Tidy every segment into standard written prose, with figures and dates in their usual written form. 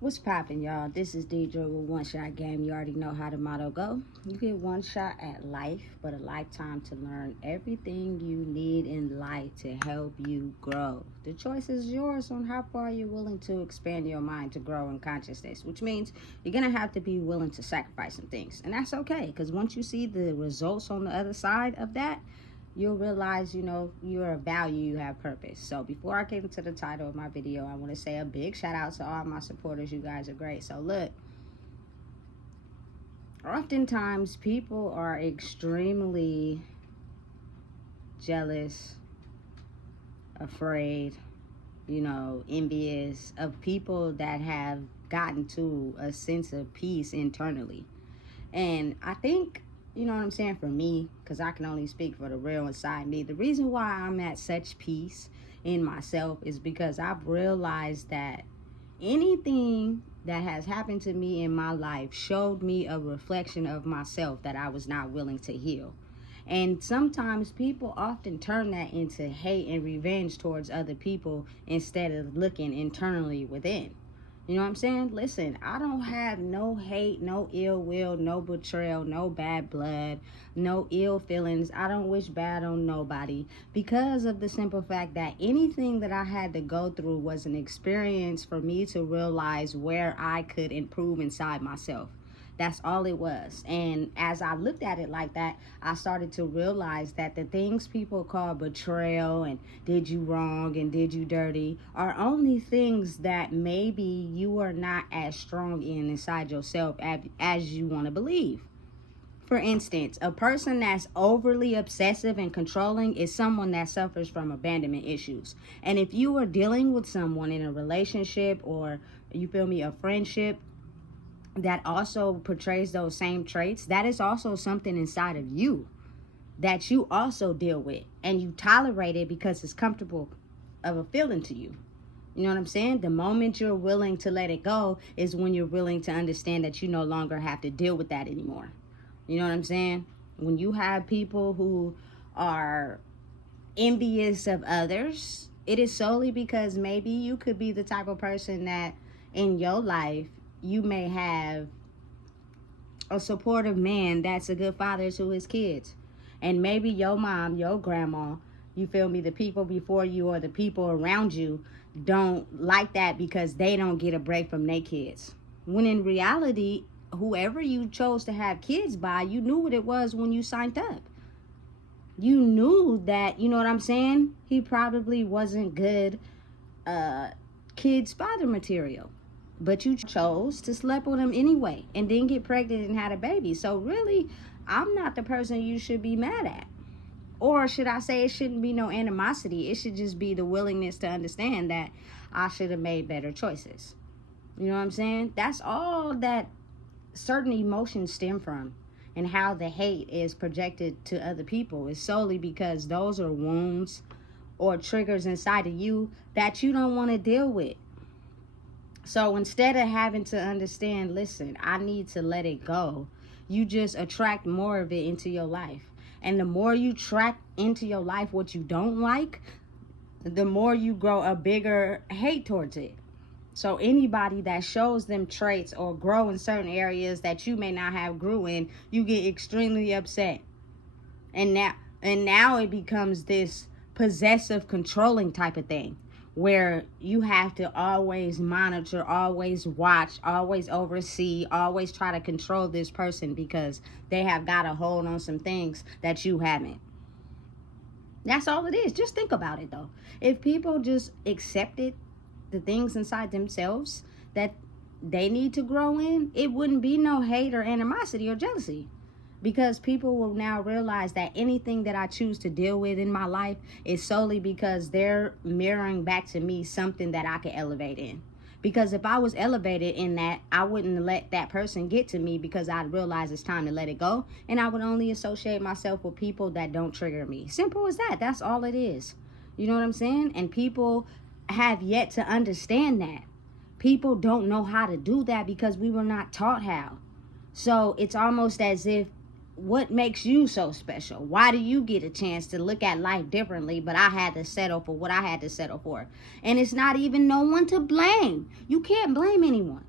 What's poppin', y'all? This is Deidre with One Shot Game. You already know how the motto go. You get one shot at life, but a lifetime to learn everything you need in life to help you grow. The choice is yours on how far you're willing to expand your mind to grow in consciousness, which means you're going to have to be willing to sacrifice some things. And that's okay, because once you see the results on the other side of that, you'll realize, you're a value, you have purpose. So before I get into the title of my video, I want to say a big shout out to all my supporters. You guys are great. So look, oftentimes people are extremely jealous, afraid, envious of people that have gotten to a sense of peace internally. And I think, you know what I'm saying, for me, because I can only speak for the real inside me, the reason why I'm at such peace in myself is because I've realized that anything that has happened to me in my life showed me a reflection of myself that I was not willing to heal. And sometimes people often turn that into hate and revenge towards other people instead of looking internally within. You know what I'm saying? Listen, I don't have no hate, no ill will, no betrayal, no bad blood, no ill feelings. I don't wish bad on nobody because of the simple fact that anything that I had to go through was an experience for me to realize where I could improve inside myself. That's all it was. And as I looked at it like that, I started to realize that the things people call betrayal and did you wrong and did you dirty are only things that maybe you are not as strong inside yourself as you want to believe. For instance, a person that's overly obsessive and controlling is someone that suffers from abandonment issues. And if you are dealing with someone in a relationship or, a friendship, that also portrays those same traits, that is also something inside of you that you also deal with, and you tolerate it because it's comfortable of a feeling to you. You know what I'm saying? The moment you're willing to let it go is when you're willing to understand that you no longer have to deal with that anymore. You know what I'm saying? When you have people who are envious of others, it is solely because maybe you could be the type of person that in your life you may have a supportive man that's a good father to his kids. And maybe your mom, your grandma, the people before you or the people around you don't like that because they don't get a break from their kids. When in reality, whoever you chose to have kids by, you knew what it was when you signed up. You knew that, you know what I'm saying? He probably wasn't good kid's father material. But you chose to sleep with him anyway and then get pregnant and had a baby. So really, I'm not the person you should be mad at. Or should I say, it shouldn't be no animosity. It should just be the willingness to understand that I should have made better choices. You know what I'm saying? That's all that certain emotions stem from. And how the hate is projected to other people is solely because those are wounds or triggers inside of you that you don't want to deal with. So instead of having to understand, listen, I need to let it go, you just attract more of it into your life. And the more you attract into your life what you don't like, the more you grow a bigger hate towards it. So anybody that shows them traits or grow in certain areas that you may not have grew in, you get extremely upset. And now it becomes this possessive, controlling type of thing, where you have to always monitor, always watch, always oversee, always try to control this person because they have got a hold on some things that you haven't. That's all it is. Just think about it, though. If people just accepted the things inside themselves that they need to grow in, it wouldn't be no hate or animosity or jealousy. Because people will now realize that anything that I choose to deal with in my life is solely because they're mirroring back to me something that I can elevate in. Because if I was elevated in that, I wouldn't let that person get to me because I'd realize it's time to let it go. And I would only associate myself with people that don't trigger me. Simple as that. That's all it is. You know what I'm saying? And people have yet to understand that. People don't know how to do that because we were not taught how. So it's almost as if, what makes you so special? Why do you get a chance to look at life differently, but I had to settle for what I had to settle for? And it's not even no one to blame. You can't blame anyone.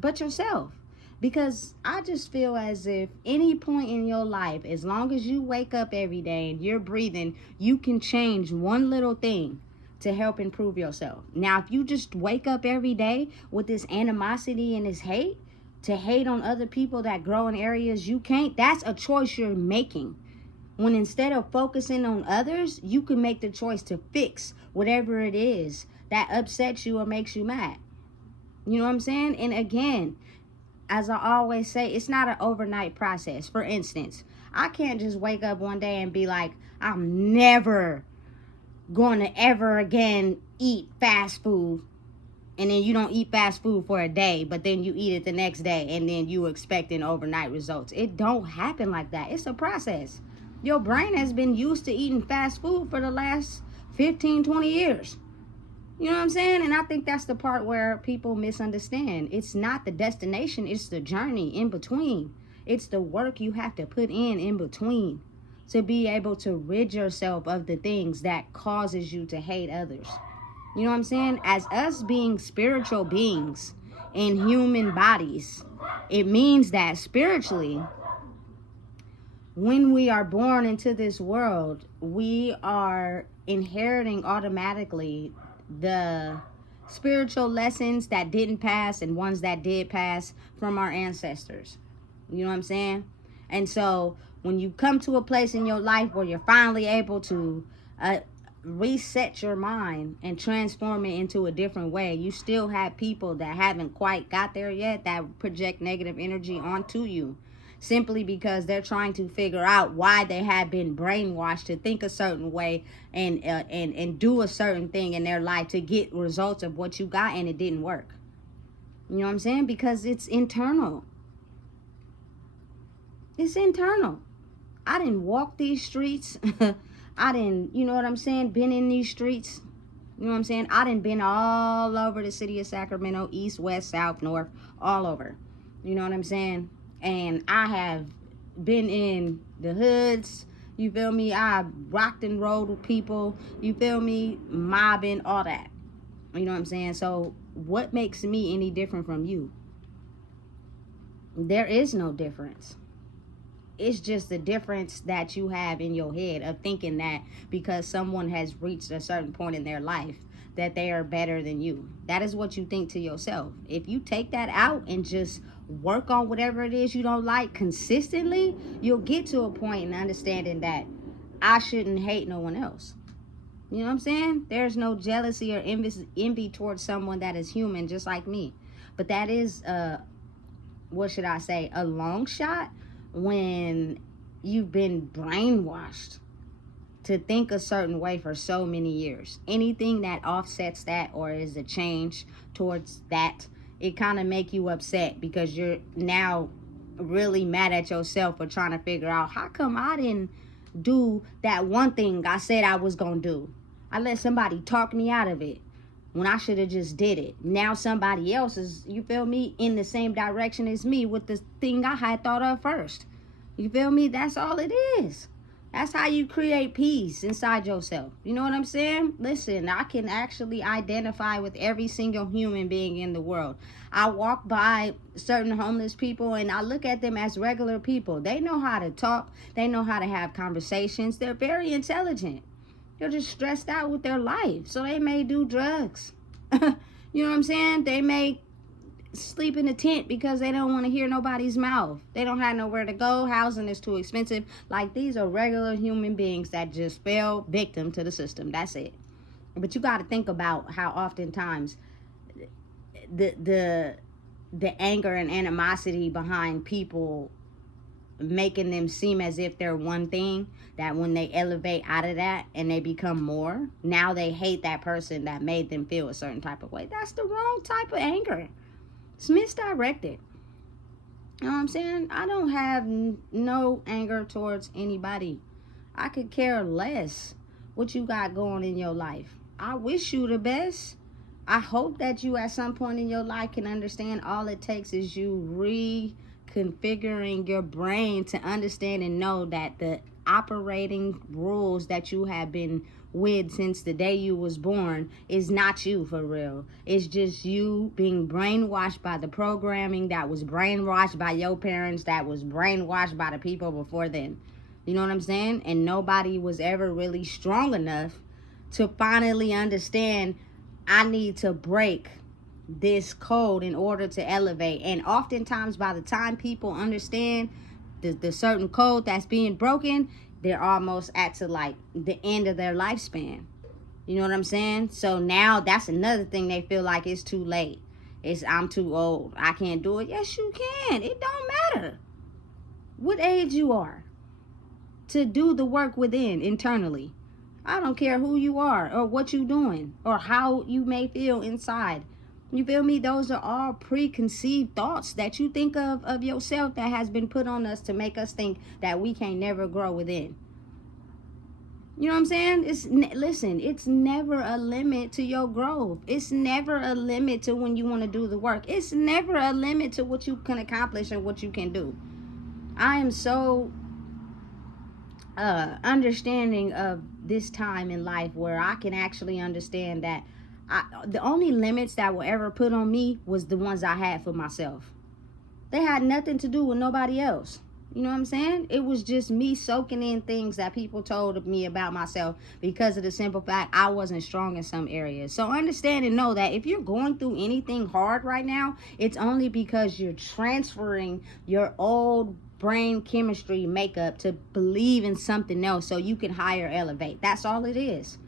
but yourself. Because I just feel as if any point in your life, as long as you wake up every day and you're breathing, you can change one little thing to help improve yourself. Now, if you just wake up every day with this animosity and this hate, to hate on other people that grow in areas you can't, that's a choice you're making. When instead of focusing on others, you can make the choice to fix whatever it is that upsets you or makes you mad. You know what I'm saying? And again, as I always say, it's not an overnight process. For instance, I can't just wake up one day and be like, I'm never going to ever again eat fast food. And then you don't eat fast food for a day, but then you eat it the next day, and then you expecting overnight results. It don't happen like that. It's a process. Your brain has been used to eating fast food for the last 15, 20 years. You know what I'm saying? And I think that's the part where people misunderstand. It's not the destination, it's the journey in between. It's the work you have to put in between to be able to rid yourself of the things that causes you to hate others. You know what I'm saying? As us being spiritual beings in human bodies, it means that spiritually, when we are born into this world, we are inheriting automatically the spiritual lessons that didn't pass and ones that did pass from our ancestors. You know what I'm saying? And so when you come to a place in your life where you're finally able to reset your mind and transform it into a different way, you still have people that haven't quite got there yet that project negative energy onto you, simply because they're trying to figure out why they have been brainwashed to think a certain way and do a certain thing in their life to get results of what you got, and it didn't work. You know what I'm saying? Because it's internal. It's internal. I didn't walk these streets. I didn't, you know what I'm saying, been in these streets. You know what I'm saying? I done been all over the city of Sacramento, east, west, south, north, all over. You know what I'm saying? And I have been in the hoods, you feel me? I rocked and rolled with people, you feel me? Mobbing, all that. You know what I'm saying? So what makes me any different from you? There is no difference. It's just the difference that you have in your head of thinking that because someone has reached a certain point in their life that they are better than you. That is what you think to yourself. If you take that out and just work on whatever it is you don't like consistently, you'll get to a point in understanding that I shouldn't hate no one else. You know what I'm saying? There's no jealousy or envy towards someone that is human just like me. But that is, what should I say, a long shot when you've been brainwashed to think a certain way for so many years. Anything that offsets that or is a change towards that, it kind of make you upset because you're now really mad at yourself for trying to figure out how come I didn't do that one thing I said I was gonna do. I let somebody talk me out of it when I should have just did it. Now somebody else is, you feel me, in the same direction as me with the thing I had thought of first. You feel me? That's all it is. That's how you create peace inside yourself. You know what I'm saying? Listen, I can actually identify with every single human being in the world. I walk by certain homeless people and I look at them as regular people. They know how to talk. They know how to have conversations. They're very intelligent. They're just stressed out with their life. So they may do drugs. You know what I'm saying? They may sleep in a tent because they don't want to hear nobody's mouth. They don't have nowhere to go. Housing is too expensive. Like, these are regular human beings that just fell victim to the system. That's it. But you got to think about how oftentimes the anger and animosity behind people making them seem as if they're one thing, that when they elevate out of that and they become more, now they hate that person that made them feel a certain type of way. That's the wrong type of anger. It's misdirected. You know what I'm saying? I don't have no anger towards anybody. I could care less what you got going in your life. I wish you the best. I hope that you at some point in your life can understand all it takes is you reconfiguring your brain to understand and know that the operating rules that you have been with since the day you was born is not you for real. It's just you being brainwashed by the programming that was brainwashed by your parents, that was brainwashed by the people before them. You know what I'm saying? And nobody was ever really strong enough to finally understand, I need to break this code in order to elevate. And oftentimes by the time people understand the certain code that's being broken, they're almost at to like the end of their lifespan. You know what I'm saying? So now that's another thing, they feel like it's too late. It's, I'm too old, I can't do it. Yes, you can. It don't matter what age you are to do the work within internally. I don't care who you are or what you're doing or how you may feel inside. You feel me? Those are all preconceived thoughts that you think of yourself that has been put on us to make us think that we can't never grow within. You know what I'm saying? Listen, it's never a limit to your growth. It's never a limit to when you want to do the work. It's never a limit to what you can accomplish and what you can do. I am so understanding of this time in life where I can actually understand that the only limits that were ever put on me was the ones I had for myself. They had nothing to do with nobody else. You know what I'm saying? It was just me soaking in things that people told me about myself because of the simple fact I wasn't strong in some areas. So understand and know that if you're going through anything hard right now, it's only because you're transferring your old brain chemistry makeup to believe in something else so you can higher elevate. That's all it is.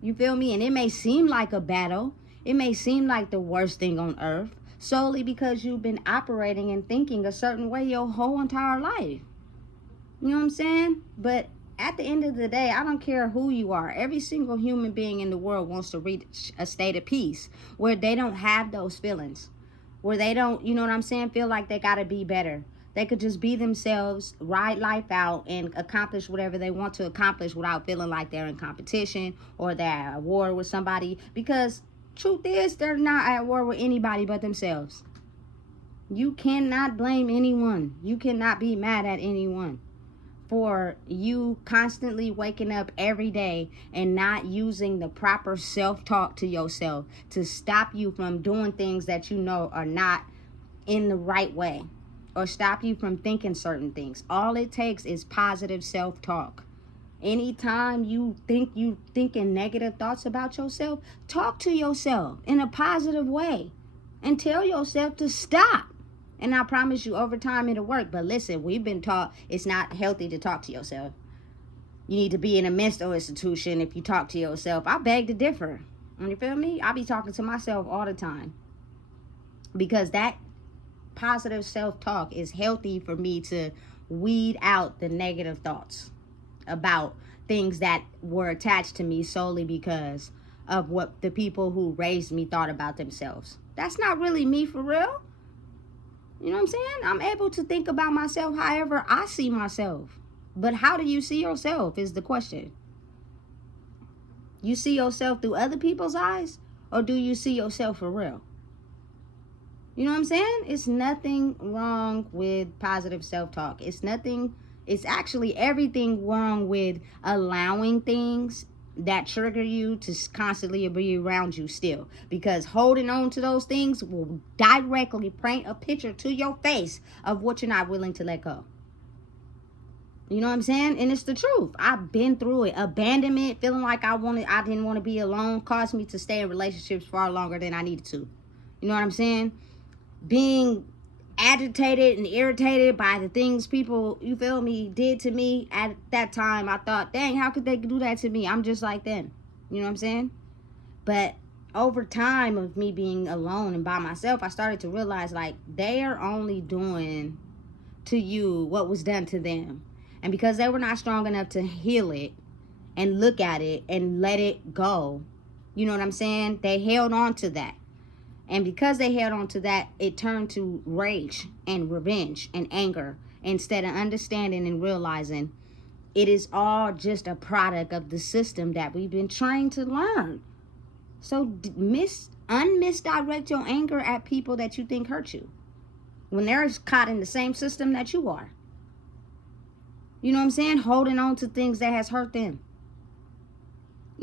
You feel me? And it may seem like a battle. It may seem like the worst thing on earth solely because you've been operating and thinking a certain way your whole entire life. You know what I'm saying? But at the end of the day, I don't care who you are. Every single human being in the world wants to reach a state of peace where they don't have those feelings, where they don't, you know what I'm saying, feel like they got to be better. They could just be themselves, ride life out, and accomplish whatever they want to accomplish without feeling like they're in competition or they're at war with somebody. Because truth is, they're not at war with anybody but themselves. You cannot blame anyone. You cannot be mad at anyone for you constantly waking up every day and not using the proper self-talk to yourself to stop you from doing things that you know are not in the right way, or stop you from thinking certain things. All it takes is positive self-talk. Anytime you think you thinking negative thoughts about yourself, talk to yourself in a positive way and tell yourself to stop. And I promise you, over time it'll work. But listen, we've been taught it's not healthy to talk to yourself. You need to be in a mental institution if you talk to yourself. I beg to differ. You feel me? I be talking to myself all the time, because that positive self-talk is healthy for me to weed out the negative thoughts about things that were attached to me solely because of what the people who raised me thought about themselves. That's not really me for real. You know what I'm saying? I'm able to think about myself however I see myself. But how do you see yourself is the question. You see yourself through other people's eyes, or do you see yourself for real? You know what I'm saying? It's nothing wrong with positive self-talk. It's actually everything wrong with allowing things that trigger you to constantly be around you still. Because holding on to those things will directly paint a picture to your face of what you're not willing to let go. You know what I'm saying? And it's the truth. I've been through it. Abandonment, feeling like I didn't want to be alone, caused me to stay in relationships far longer than I needed to. You know what I'm saying? Being agitated and irritated by the things people, you feel me, did to me at that time. I thought, dang, how could they do that to me? I'm just like them. You know what I'm saying? But over time of me being alone and by myself, I started to realize, like, they are only doing to you what was done to them. And because they were not strong enough to heal it and look at it and let it go, you know what I'm saying, they held on to that. And because they held on to that, it turned to rage and revenge and anger, instead of understanding and realizing it is all just a product of the system that we've been trained to learn. So unmisdirect your anger at people that you think hurt you when they're caught in the same system that you are. You know what I'm saying? Holding on to things that has hurt them.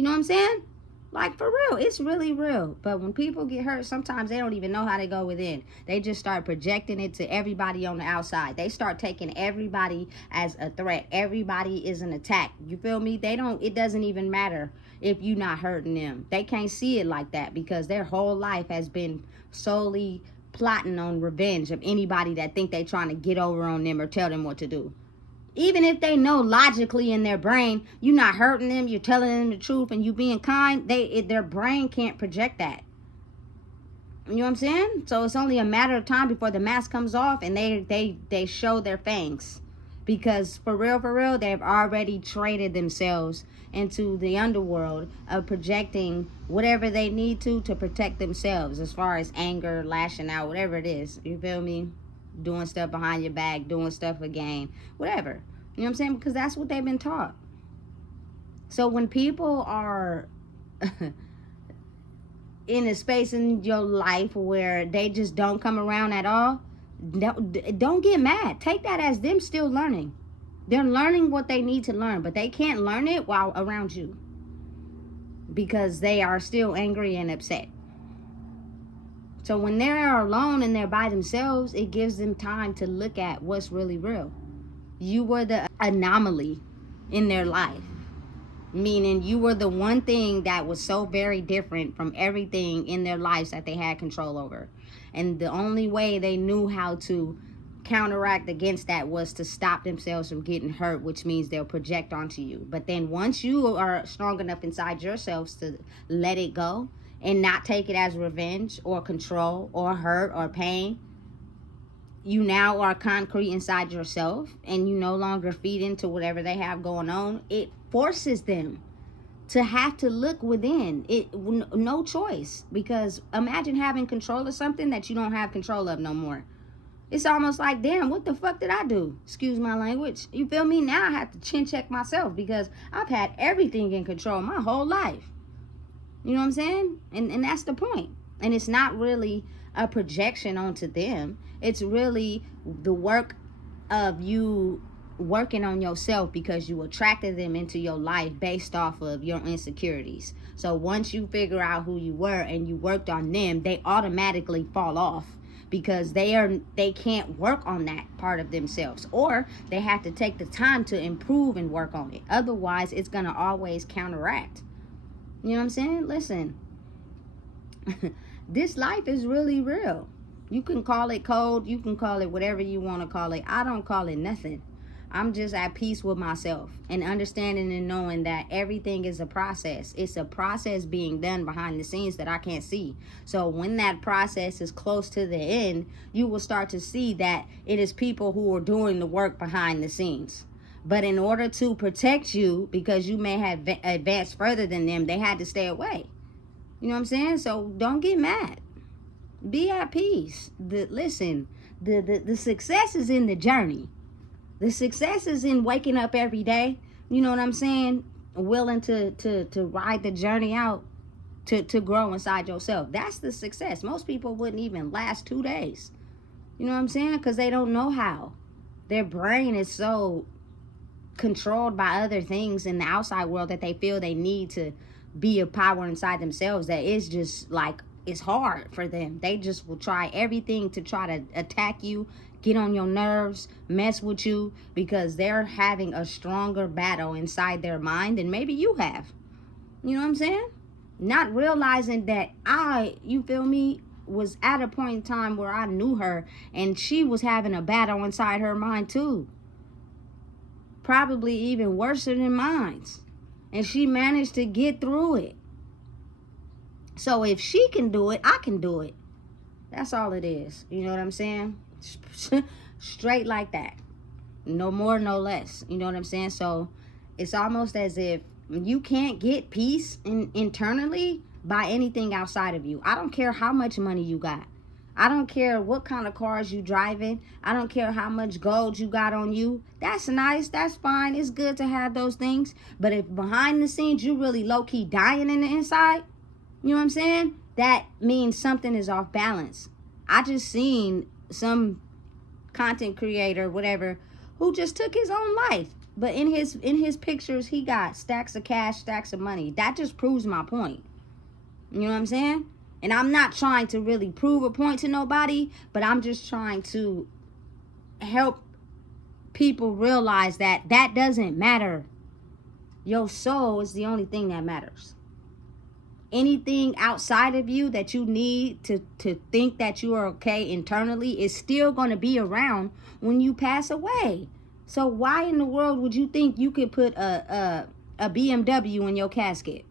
You know what I'm saying? Like, for real, it's really real. But when people get hurt, sometimes they don't even know how to go within. They just start projecting it to everybody on the outside. They start taking everybody as a threat. Everybody is an attack. You feel me? It doesn't even matter if you're not hurting them. They can't see it like that because their whole life has been solely plotting on revenge of anybody that think they trying to get over on them or tell them what to do. Even if they know logically in their brain you're not hurting them, you're telling them the truth and you being kind, their brain can't project that. You know what I'm saying? So it's only a matter of time before the mask comes off and they show their fangs. Because for real, they've already traded themselves into the underworld of projecting whatever they need to protect themselves, as far as anger, lashing out, whatever it is. You feel me? Doing stuff behind your back, doing stuff for gain, whatever. You know what I'm saying? Because that's what they've been taught. So when people are in a space in your life where they just don't come around at all, don't get mad. Take that as them still learning. They're learning what they need to learn, but they can't learn it while around you because they are still angry and upset. So when they're alone and they're by themselves, it gives them time to look at what's really real. You were the anomaly in their life. Meaning you were the one thing that was so very different from everything in their lives that they had control over. And the only way they knew how to counteract against that was to stop themselves from getting hurt, which means they'll project onto you. But then once you are strong enough inside yourselves to let it go, and not take it as revenge or control or hurt or pain, you now are concrete inside yourself and you no longer feed into whatever they have going on. It forces them to have to look within. No choice. Because imagine having control of something that you don't have control of no more. It's almost like, damn, what the fuck did I do? Excuse my language. You feel me? Now I have to chin check myself because I've had everything in control my whole life. You know what I'm saying? And that's the point. And it's not really a projection onto them. It's really the work of you working on yourself because you attracted them into your life based off of your insecurities. So once you figure out who you were and you worked on them, they automatically fall off because they can't work on that part of themselves, or they have to take the time to improve and work on it. Otherwise, it's going to always counteract. You know what I'm saying? Listen, this life is really real. You can call it cold. You can call it whatever you want to call it. I don't call it nothing. I'm just at peace with myself and understanding and knowing that everything is a process. It's a process being done behind the scenes that I can't see. So when that process is close to the end, you will start to see that it is people who are doing the work behind the scenes. But in order to protect you, because you may have advanced further than them, they had to stay away. You know what I'm saying? So don't get mad. Be at peace. Listen, the success is in the journey. The success is in waking up every day. You know what I'm saying? Willing to ride the journey out to grow inside yourself. That's the success. Most people wouldn't even last 2 days. You know what I'm saying? Because they don't know how. Their brain is so controlled by other things in the outside world that they feel they need to be a power inside themselves, that it's just like, it's hard for them. They just will try everything to try to attack you, get on your nerves, mess with you, because they're having a stronger battle inside their mind than maybe you have. You know what I'm saying? Not realizing that you feel me, was at a point in time where I knew her and she was having a battle inside her mind too. Probably even worse than mine. And she managed to get through it. So if she can do it, I can do it. That's all it is. You know what I'm saying? Straight like that. No more, no less. You know what I'm saying? So it's almost as if you can't get peace internally by anything outside of you. I don't care how much money you got. I don't care what kind of cars you driving. I don't care how much gold you got on you. That's nice. That's fine. It's good to have those things. But if behind the scenes you really low-key dying in the inside, you know what I'm saying? That means something is off balance. I just seen some content creator, whatever, who just took his own life But in his pictures, he got stacks of cash, stacks of money. That just proves my point. You know what I'm saying? And I'm not trying to really prove a point to nobody, but I'm just trying to help people realize that that doesn't matter. Your soul is the only thing that matters. Anything outside of you that you need to think that you are okay internally is still going to be around when you pass away. So why in the world would you think you could put a BMW in your casket?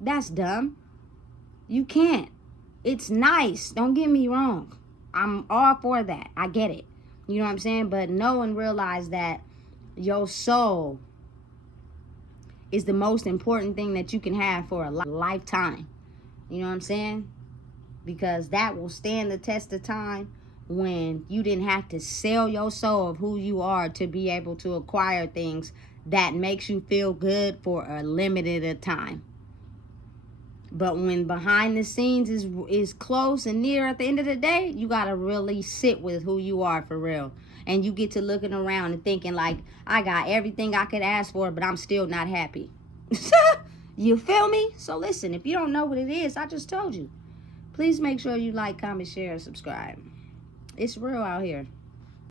That's dumb. You can't. It's nice. Don't get me wrong. I'm all for that. I get it. You know what I'm saying? But know and realize that your soul is the most important thing that you can have for a lifetime. You know what I'm saying? Because that will stand the test of time when you didn't have to sell your soul of who you are to be able to acquire things that makes you feel good for a limited time. But when behind the scenes is close and near at the end of the day, you got to really sit with who you are for real. And you get to looking around and thinking like, I got everything I could ask for, but I'm still not happy. You feel me? So listen, if you don't know what it is, I just told you. Please make sure you like, comment, share, and subscribe. It's real out here.